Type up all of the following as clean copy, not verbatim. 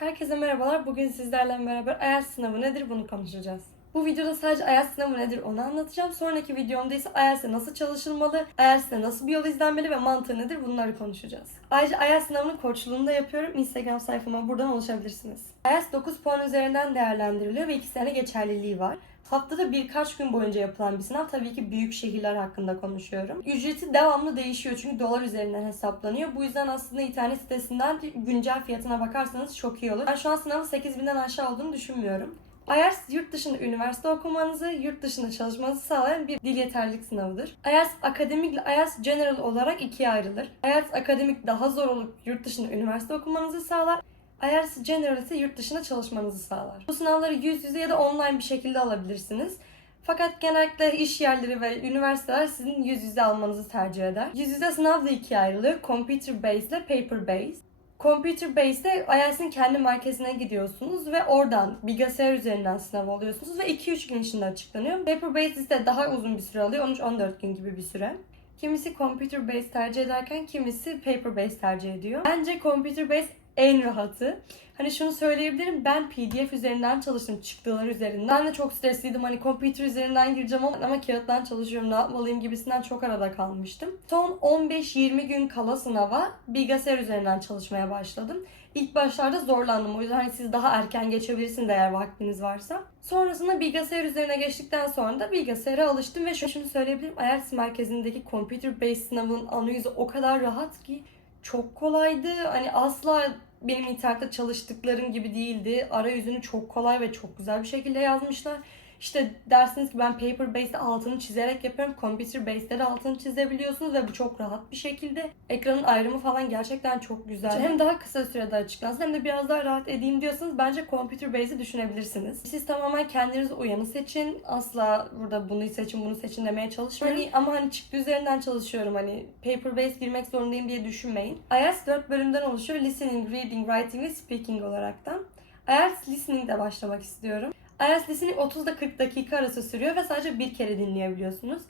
Herkese merhabalar. Bugün sizlerle beraber IELTS sınavı nedir bunu konuşacağız. Bu videoda sadece IELTS sınavı nedir onu anlatacağım. Sonraki videomda ise IELTS'e nasıl çalışılmalı, IELTS'te nasıl bir yol izlenmeli ve mantığı nedir bunları konuşacağız. Ayrıca IELTS sınavının koçluğunu da yapıyorum. Instagram sayfama buradan ulaşabilirsiniz. IELTS 9 puan üzerinden değerlendiriliyor ve 2 sene geçerliliği var. Haftada birkaç gün boyunca yapılan bir sınav. Tabii ki büyük şehirler hakkında konuşuyorum. Ücreti devamlı değişiyor çünkü dolar üzerinden hesaplanıyor. Bu yüzden aslında internet sitesinden güncel fiyatına bakarsanız çok iyi olur. Ben şu an sınavın 8.000'den aşağı olduğunu düşünmüyorum. IELTS yurt dışında üniversite okumanızı, yurt dışında çalışmanızı sağlayan bir dil yeterlilik sınavıdır. IELTS akademik ile IELTS general olarak ikiye ayrılır. IELTS akademik daha zor olup yurt dışında üniversite okumanızı sağlar. IELTS General ise yurt dışında çalışmanızı sağlar. Bu sınavları yüz yüze ya da online bir şekilde alabilirsiniz. Fakat genellikle iş yerleri ve üniversiteler sizin yüz yüze almanızı tercih eder. Yüz yüze sınav da ikiye ayrılıyor. Computer based ile paper based. Computer based'de IELTS'in kendi merkezine gidiyorsunuz ve oradan bilgisayar üzerinden sınav alıyorsunuz ve 2-3 gün içinde açıklanıyor. Paper based ise daha uzun bir süre alıyor. 13-14 gün gibi bir süre. Kimisi computer based tercih ederken kimisi paper based tercih ediyor. Bence computer based en rahatı. Hani şunu söyleyebilirim, ben PDF üzerinden çalıştım, çıktılar üzerinden. Ben de çok stresliydim, hani computer üzerinden gireceğim ama kağıttan çalışıyorum, ne yapmalıyım gibisinden çok arada kalmıştım. Son 15-20 gün kala sınava bilgisayar üzerinden çalışmaya başladım. İlk başlarda zorlandım, o yüzden hani siz daha erken geçebilirsiniz eğer vaktiniz varsa. Sonrasında bilgisayar üzerine geçtikten sonra da bilgisayara alıştım ve şunu söyleyebilirim, IELTS merkezindeki computer based sınavın analizi o kadar rahat ki çok kolaydı. Hani asla benim internette çalıştıklarım gibi değildi. Arayüzünü çok kolay ve çok güzel bir şekilde yazmışlar. İşte dersiniz ki ben paper based'de altını çizerek yapıyorum. Computer based'de de altını çizebiliyorsunuz ve bu çok rahat bir şekilde. Ekranın ayrımı falan gerçekten çok güzel. Hem daha kısa sürede açıklansın hem de biraz daha rahat edeyim diyorsanız bence computer based'i düşünebilirsiniz. Siz tamamen kendinize uyanı seçin. Asla burada bunu seçin, bunu seçin demeye çalışmıyorum. Ama hani çıktı üzerinden çalışıyorum. Hani paper based girmek zorundayım diye düşünmeyin. IELTS 4 bölümden oluşuyor. Listening, reading, writing ve speaking olaraktan. IELTS listening ile başlamak istiyorum. IELTS listening 30 ile 40 dakika arası sürüyor ve sadece bir kere dinleyebiliyorsunuz.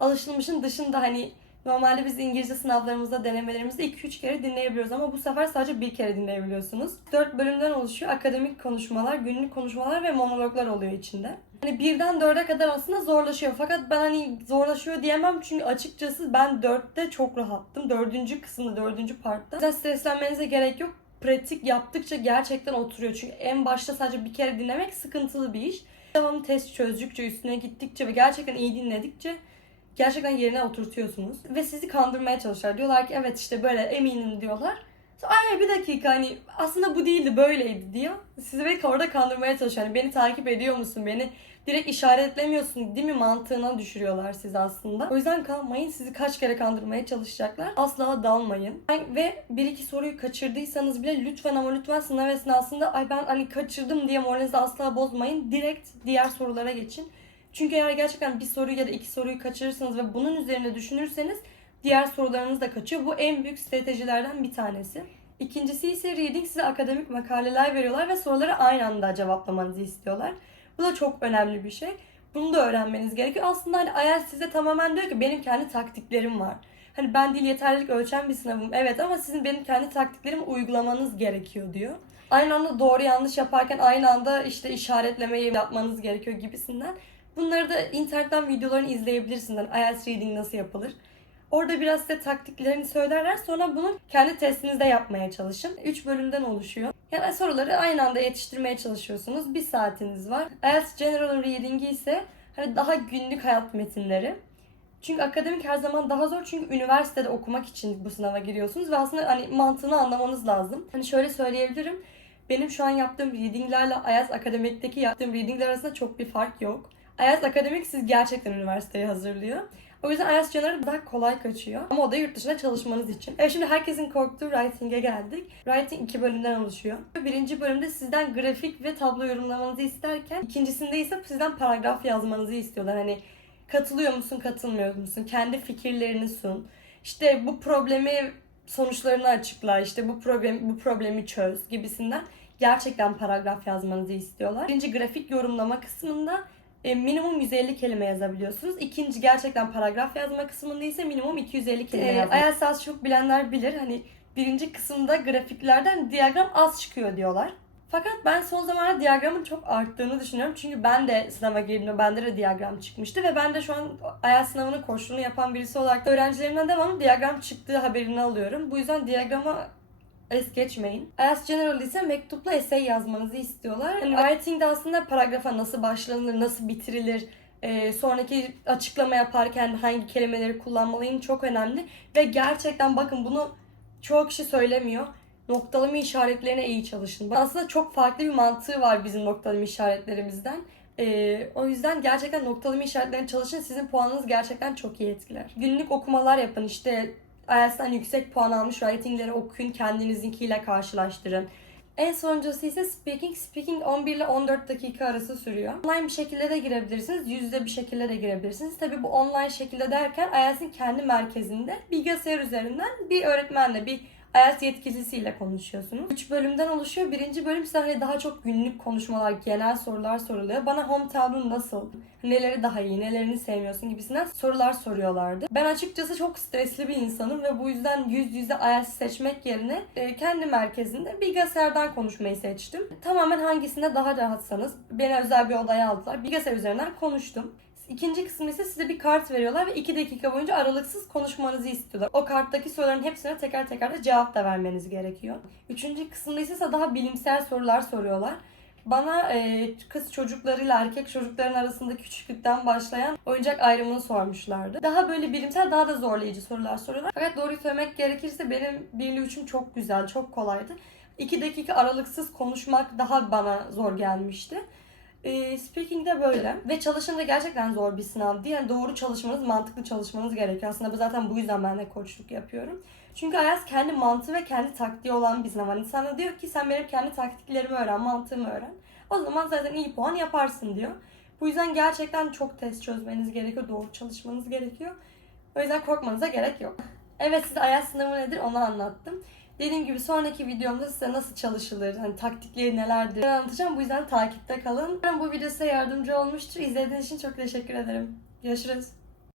Alışılmışın dışında hani normalde biz İngilizce sınavlarımızda, denemelerimizde 2-3 kere dinleyebiliyoruz ama bu sefer sadece bir kere dinleyebiliyorsunuz. 4 bölümden oluşuyor. Akademik konuşmalar, günlük konuşmalar ve monologlar oluyor içinde. Hani 1'den 4'e kadar aslında zorlaşıyor. Fakat ben hani zorlaşıyor diyemem çünkü açıkçası ben 4'te çok rahattım. 4. kısımda, 4. partta. O yüzden streslenmenize gerek yok. Pratik yaptıkça gerçekten oturuyor. Çünkü en başta sadece bir kere dinlemek sıkıntılı bir iş. Devamlı test çözdükçe, üstüne gittikçe ve gerçekten iyi dinledikçe gerçekten yerine oturtuyorsunuz. Ve sizi kandırmaya çalışıyorlar. Diyorlar ki evet işte böyle eminim diyorlar. Ay bir dakika hani aslında bu değildi böyleydi diyor. Sizi belki orada kandırmaya çalışıyor. Yani beni takip ediyor musun? Beni direkt işaretlemiyorsun değil mi mantığına düşürüyorlar sizi aslında. O yüzden kalmayın. Sizi kaç kere kandırmaya çalışacaklar. Asla dalmayın. Ve bir iki soruyu kaçırdıysanız bile lütfen ama lütfen sınav esnasında ay ben hani kaçırdım diye moralinizi asla bozmayın. Direkt diğer sorulara geçin. Çünkü eğer gerçekten bir soruyu ya da iki soruyu kaçırırsanız ve bunun üzerine düşünürseniz diğer sorularınız da kaçıyor. Bu en büyük stratejilerden bir tanesi. İkincisi ise reading, size akademik makaleler veriyorlar ve soruları aynı anda cevaplamanızı istiyorlar. Bu da çok önemli bir şey. Bunu da öğrenmeniz gerekiyor. Aslında hani IELTS size tamamen diyor ki benim kendi taktiklerim var. Hani ben dil yeterlilik ölçen bir sınavım evet ama sizin benim kendi taktiklerimi uygulamanız gerekiyor diyor. Aynı anda doğru yanlış yaparken aynı anda işte işaretlemeyi yapmanız gerekiyor gibisinden. Bunları da internetten videolarını izleyebilirsiniz. Yani IELTS reading nasıl yapılır? Orada biraz size taktiklerini söylerler. Sonra bunu kendi testinizde yapmaya çalışın. 3 bölümden oluşuyor. Yani soruları aynı anda yetiştirmeye çalışıyorsunuz. 1 saatiniz var. IELTS General Reading'i ise hani daha günlük hayat metinleri. Çünkü akademik her zaman daha zor. Çünkü üniversitede okumak için bu sınava giriyorsunuz ve aslında hani mantığını anlamanız lazım. Hani şöyle söyleyebilirim. Benim şu an yaptığım readinglerle IELTS akademikteki yaptığım readingler arasında çok bir fark yok. IELTS akademik siz gerçekten üniversiteye hazırlıyor. O yüzden IELTS General daha kolay kaçıyor. Ama o da yurt dışında çalışmanız için. Evet şimdi herkesin korktuğu Writing'e geldik. Writing 2 bölümden oluşuyor. Birinci bölümde sizden grafik ve tablo yorumlamanızı isterken ikincisinde ise sizden paragraf yazmanızı istiyorlar. Hani katılıyor musun, katılmıyor musun? Kendi fikirlerini sun. İşte bu problemi sonuçlarını açıkla. İşte bu problemi çöz gibisinden gerçekten paragraf yazmanızı istiyorlar. Birinci grafik yorumlama kısmında minimum 150 kelime yazabiliyorsunuz. İkinci gerçekten paragraf yazma kısmında ise minimum 250 kelime yazmak. IELTS az çok bilenler bilir. Hani birinci kısımda grafiklerden diyagram az çıkıyor diyorlar. Fakat ben son zamanlarda diyagramın çok arttığını düşünüyorum. Çünkü ben de sınava girdiğimde bende de diyagram çıkmıştı ve ben de şu an IELTS sınavının koçluğunu yapan birisi olarak öğrencilerimden devamlı diyagram çıktığı haberini alıyorum. Bu yüzden diyagrama es geçmeyin. IELTS General ise mektupla essay yazmanızı istiyorlar. Yani writing'de aslında paragrafa nasıl başlanır, nasıl bitirilir, sonraki açıklama yaparken hangi kelimeleri kullanmalıyım çok önemli. Ve gerçekten bakın bunu çoğu kişi söylemiyor. Noktalama işaretlerine iyi çalışın. Aslında çok farklı bir mantığı var bizim noktalama işaretlerimizden. O yüzden gerçekten noktalama işaretlerine çalışın. Sizin puanınız gerçekten çok iyi etkiler. Günlük okumalar yapın. İşte IELTS'ten yüksek puan almış writing'leri okuyun. Kendinizinkiyle karşılaştırın. En sonuncusu ise speaking. Speaking 11 ile 14 dakika arası sürüyor. Online bir şekilde de girebilirsiniz. Yüzde bir şekilde de girebilirsiniz. Tabii bu online şekilde derken IELTS'in kendi merkezinde bilgisayar üzerinden bir öğretmenle, bir IELTS yetkilisiyle konuşuyorsunuz. 3 bölümden oluşuyor. Birinci bölüm size hani daha çok günlük konuşmalar, genel sorular soruluyor. Bana hometown'un nasıl, neleri daha iyi, nelerini sevmiyorsun gibisinden sorular soruyorlardı. Ben açıkçası çok stresli bir insanım ve bu yüzden yüz yüze IELTS seçmek yerine kendi merkezinde bilgisayardan konuşmayı seçtim. Tamamen hangisinde daha rahatsanız, beni özel bir odaya aldılar. Bilgisayar üzerinden konuştum. İkinci kısımda ise size bir kart veriyorlar ve 2 dakika boyunca aralıksız konuşmanızı istiyorlar. O karttaki soruların hepsine teker teker de cevap da vermeniz gerekiyor. Üçüncü kısımda ise daha bilimsel sorular soruyorlar. Bana kız çocuklarıyla erkek çocukların arasında küçüklükten başlayan oyuncak ayrımını sormuşlardı. Daha böyle bilimsel, daha da zorlayıcı sorular soruyorlar. Fakat doğruyu söylemek gerekirse benim 1 ile 3'üm çok güzel, çok kolaydı. 2 dakika aralıksız konuşmak daha bana zor gelmişti. Speaking de böyle. Ve çalışım da gerçekten zor bir sınavdı. Yani doğru çalışmanız, mantıklı çalışmanız gerekiyor. Aslında zaten bu yüzden ben de koçluk yapıyorum. Çünkü IELTS kendi mantığı ve kendi taktiği olan bir sınav. Hani sana diyor ki sen benim kendi taktiklerimi öğren, mantığımı öğren. O zaman zaten iyi puan yaparsın diyor. Bu yüzden gerçekten çok test çözmeniz gerekiyor. Doğru çalışmanız gerekiyor. O yüzden korkmanıza gerek yok. Evet, size IELTS sınavı nedir onu anlattım. Dediğim gibi sonraki videomda size nasıl çalışılır, hani taktikleri nelerdir anlatacağım. Bu yüzden takipte kalın. Bu video size yardımcı olmuştur. İzlediğiniz için çok teşekkür ederim. Görüşürüz.